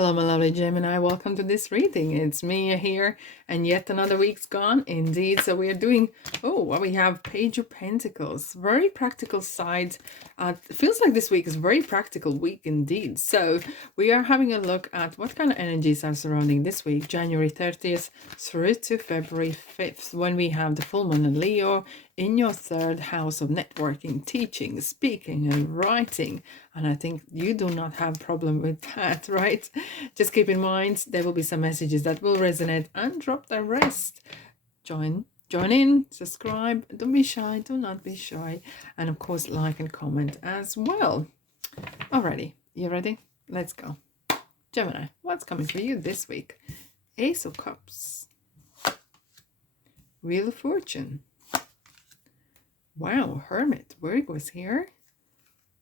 Hello, my lovely Gemini. Welcome to this reading. It's Mia here, and yet another week's gone. Indeed, so we are doing. Oh, well, we have Page of Pentacles. Very practical side. It feels like this week is a very practical week indeed. So we are having a look at what kind of energies are surrounding this week, January 30th through to February 5th, when we have the full moon in Leo in your third house of networking, teaching, speaking, and writing. And I think you do not have a problem with that, right? Just keep in mind there will be some messages that will resonate, and drop the rest. Join in, subscribe, don't be shy, do not be shy, and of course like and comment as well. Alrighty, you ready? Let's go. Gemini, what's coming for you this week? Ace of Cups, Wheel of Fortune, wow, Hermit, Virgo's here,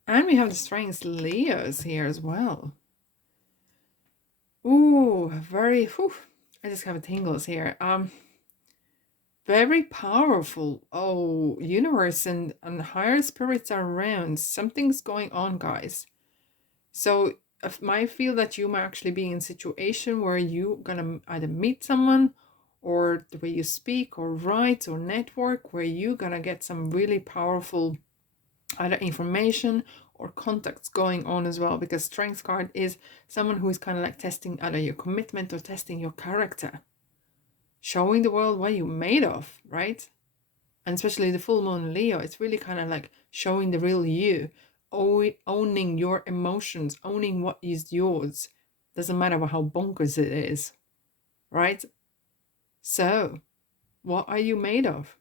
and we have the Strengths Leos here as well. Ooh, very, whew, I just have tingles here. Very powerful. Oh, universe and higher spirits are around. Something's going on, guys. So I might feel that you might actually be in a situation where you're gonna either meet someone, or the way you speak or write or network, where you're gonna get some really powerful either information or contacts going on as well, because Strength card is someone who is kind of like testing either your commitment or testing your character, showing the world what you're made of, right? And especially the full moon Leo, it's really kind of like showing the real you, owning your emotions, owning what is yours. Doesn't matter how bonkers it is, right? So what are you made of?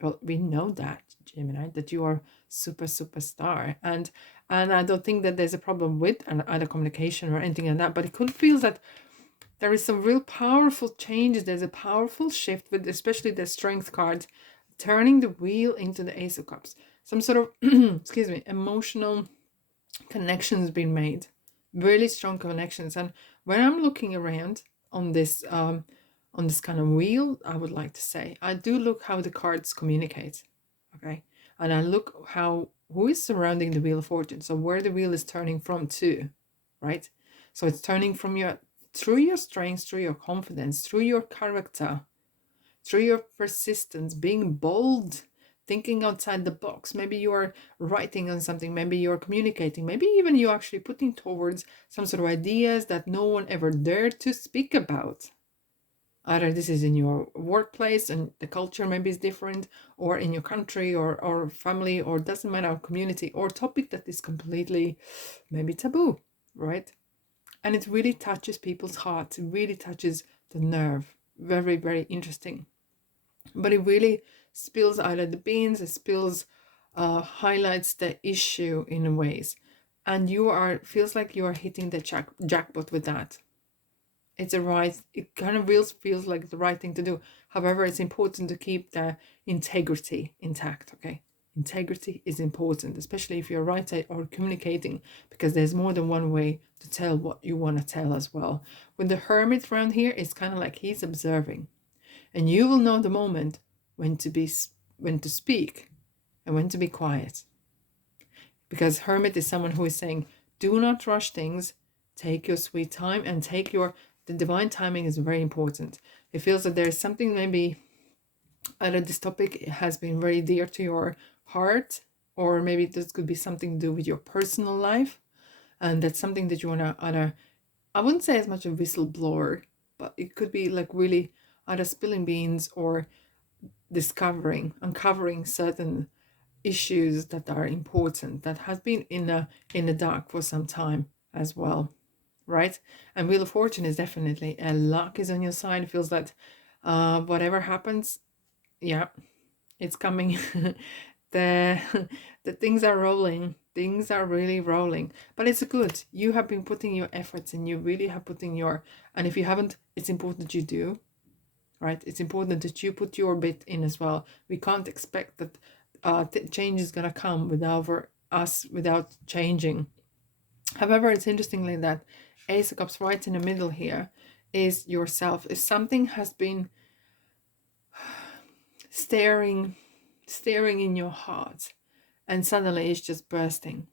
Well, we know that, Gemini, that you are superstar, and I don't think that there's a problem with either communication or anything like that, but it could feel that there is some real powerful changes. There's a powerful shift with especially the Strength card, turning the wheel into the Ace of Cups. Some sort of excuse me, emotional connections being made, really strong connections. And when I'm looking around on this kind of wheel, I would like to say I do look how the cards communicate, okay, and I look who is surrounding the Wheel of Fortune, so where the wheel is turning from to, right? So it's turning from through your strengths, through your confidence, through your character, through your persistence, being bold, thinking outside the box. Maybe you're writing on something, maybe you're communicating, maybe even you're actually putting towards some sort of ideas that no one ever dared to speak about. Either this is in your workplace and the culture maybe is different, or in your country or family, or doesn't matter, community, or topic that is completely maybe taboo, right? And it really touches people's hearts. It really touches the nerve. Very, very interesting. But it really spills out of the beans. It spills, highlights the issue in ways. And feels like you are hitting the jackpot with that. It kind of feels like the right thing to do. However, it's important to keep the integrity intact, okay? Integrity is important, especially if you're writing or communicating, because there's more than one way to tell what you want to tell as well. With the Hermit around here, it's kind of like he's observing, and you will know the moment when to speak and when to be quiet. Because Hermit is someone who is saying, do not rush things, take your sweet time, and the divine timing is very important. It feels that there's something, maybe either this topic has been very dear to your heart, or maybe this could be something to do with your personal life, and that's something that you want to either, I wouldn't say as much a whistleblower, but it could be like really either spilling beans or uncovering certain issues that are important, that has been in the dark for some time as well, right? And Wheel of Fortune is definitely, luck is on your side. It feels that whatever happens, yeah, it's coming. the the things are rolling. Things are really rolling, but it's good. You have been putting your efforts, and you really have put in and if you haven't, it's important you do, right? It's important that you put your bit in as well. We can't expect that change is gonna come without changing. However, it's interestingly that Ace of Cups right in the middle here is yourself. If something has been staring in your heart, and suddenly it's just bursting,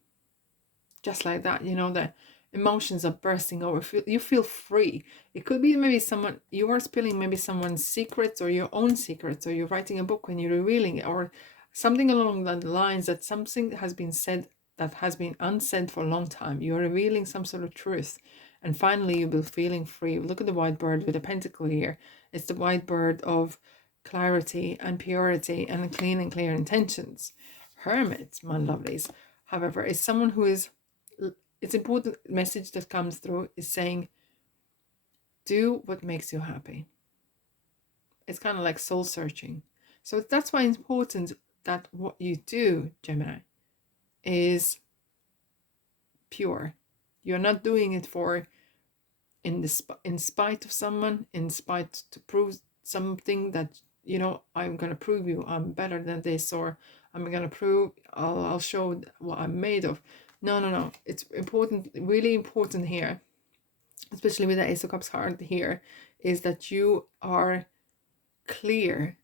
just like that, that Emotions are bursting over. You feel free. It could be maybe someone, you are spilling maybe someone's secrets or your own secrets, or you're writing a book and you're revealing it, or something along the lines that something has been said that has been unsaid for a long time. You're revealing some sort of truth. And finally, you'll be feeling free. Look at the white bird with a pentacle here. It's the white bird of clarity and purity and clean and clear intentions. Hermit, my lovelies, however, is someone who is, it's important message that comes through is saying, do what makes you happy. It's kind of like soul searching. So that's why it's important that what you do, Gemini, is pure. You're not doing it for in spite of someone, in spite to prove something that, you know, I'm going to prove you I'm better than this, or I'm going to prove, I'll show what I'm made of. No. It's important, really important here, especially with the Ace of Cups card here, is that you are clear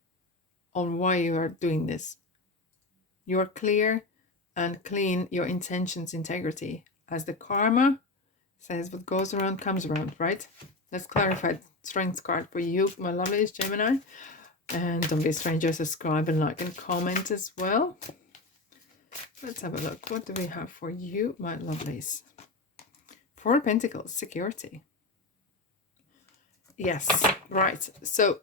on why you are doing this. You are clear and clean, your intentions, integrity. As the karma says, what goes around comes around, right? Let's clarify strength card for you, my lovely Gemini. And don't be a stranger, subscribe and like and comment as well. Let's have a look. What do we have for you, my lovelies? Four of Pentacles, security. Yes, right. So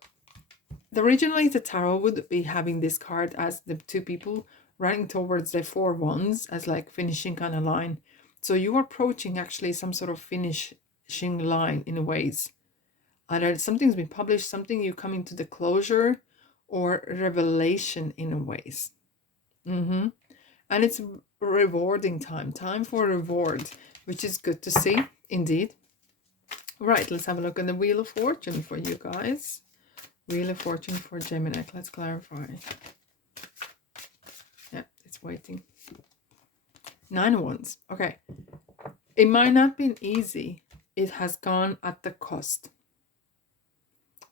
originally the tarot would be having this card as the two people running towards the four wands as like finishing kind of line. So you are approaching actually some sort of finishing line in a ways. Either something's been published, something you're coming to the closure or revelation in a ways. And it's rewarding time for reward, which is good to see indeed. Right, let's have a look at the Wheel of Fortune for you guys. Wheel of Fortune for Gemini. Let's clarify. Yeah, it's waiting. 9 of Wands. Okay. It might not been easy. It has gone at the cost.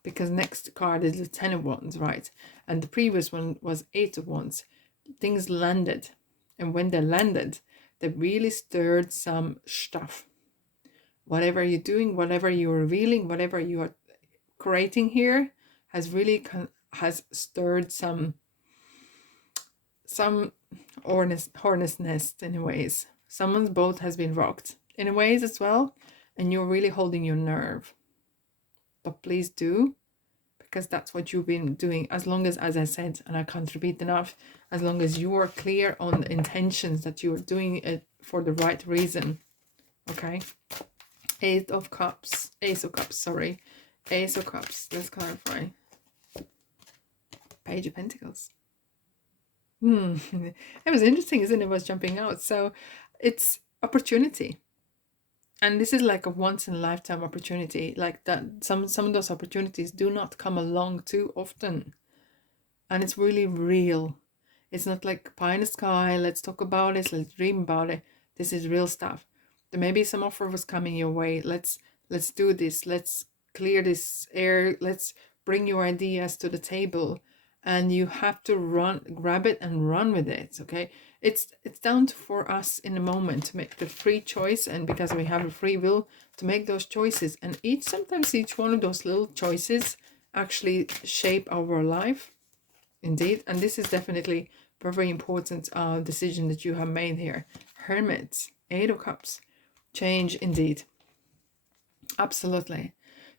Because next card is the 10 of Wands, right? And the previous one was 8 of Wands. Things landed. And when they landed, they really stirred some stuff. Whatever you're doing, whatever you're revealing, whatever you are creating here has really has stirred some hornet's nest in ways. Someone's boat has been rocked in ways as well, and you're really holding your nerve. But please do, because that's what you've been doing. As long as I said, and I can't repeat enough, as long as you are clear on the intentions that you are doing it for the right reason. Okay. Ace of Cups, sorry. Ace of Cups, let's clarify. Page of Pentacles. It was interesting, isn't it? Was jumping out. So it's opportunity. And this is like a once in a lifetime opportunity. Like that, some of those opportunities do not come along too often. And it's really real. It's not like pie in the sky, let's talk about it, let's dream about it. This is real stuff. There may be some offer was coming your way. Let's do this. Let's clear this air. Let's bring your ideas to the table. And you have to grab it and run with it. Okay, it's down to for us in a moment to make the free choice, and because we have a free will to make those choices, and sometimes each one of those little choices actually shape our life. Indeed, and this is definitely a very important decision that you have made here. Hermit, 8 of Cups, change indeed. Absolutely,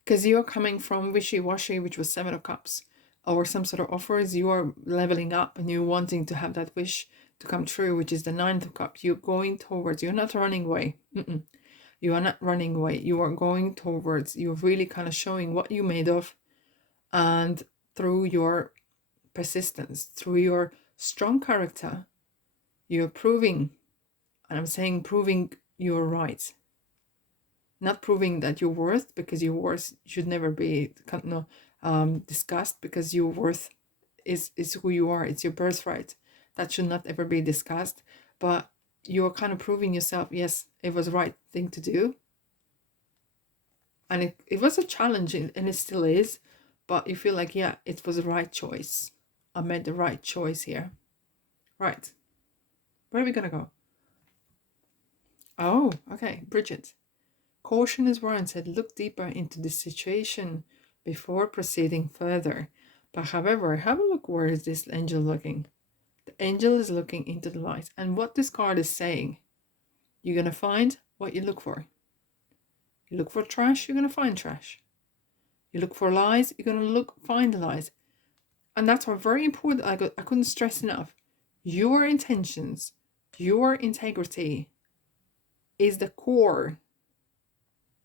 because you're coming from wishy-washy, which was 7 of Cups, or some sort of offers. You are leveling up and you're wanting to have that wish to come true, which is the 9th of Cups. You're going towards, you're not running away. You are not running away. You are going towards, you're really kind of showing what you're made of, and through your persistence, through your strong character, you're proving, and I'm saying proving you're right. Not proving that you're worth, because your worth should never be discussed, because your worth is who you are. It's your birthright. That should not ever be discussed. But you're kind of proving yourself, yes, it was the right thing to do. And it was a challenge, and it still is. But you feel like, yeah, it was the right choice. I made the right choice here. Right. Where are we going to go? Oh, okay. Bridget. Caution is warranted. Look deeper into the situation before proceeding further. But however, have a look, where is this angel looking? The angel is looking into the light. And what this card is saying, you're going to find what you look for. You look for trash, you're going to find trash. You look for lies, you're going to find the lies. And that's what very important. I couldn't stress enough. Your intentions, your integrity is the core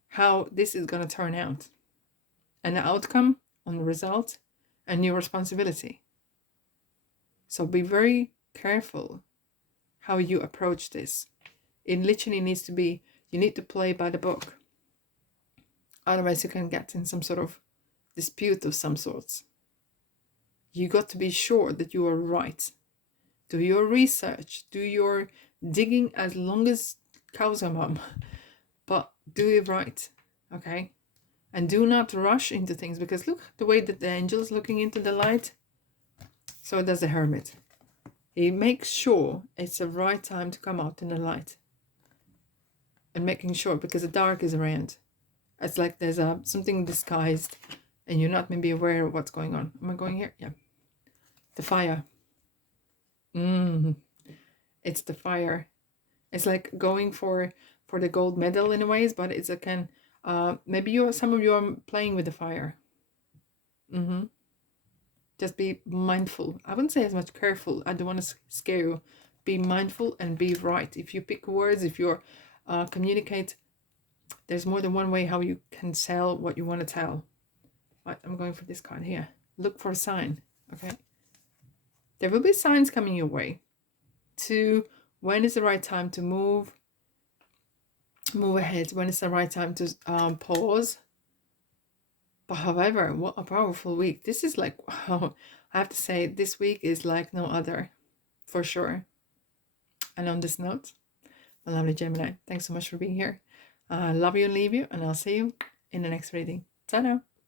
how this is going to turn out. And the outcome on the result and your responsibility. So be very careful how you approach this. It literally needs to be, you need to play by the book. Otherwise you can get in some sort of dispute of some sorts. You got to be sure that you are right. Do your research, do your digging as long as cows are mum, but do it right, okay? And do not rush into things, because look the way that the angel is looking into the light. So does the hermit. He makes sure it's the right time to come out in the light. And making sure, because the dark is around. It's like there's something disguised and you're not maybe aware of what's going on. Am I going here? Yeah. The fire. It's the fire. It's like going for the gold medal in a ways, but it's again, maybe some of you are playing with the fire. Just be mindful. I wouldn't say as much careful. I don't want to scare you. Be mindful and be right. If you pick words, if you communicate, there's more than one way how you can tell what you want to tell. Right, I'm going for this card here. Look for a sign, okay? There will be signs coming your way to when is the right time to move ahead, when is the right time to pause. But however, what a powerful week. This is like, wow, I have to say, this week is like no other, for sure. And on this note, my lovely Gemini, thanks so much for being here. Love you and leave you, and I'll see you in the next reading. Ta-da!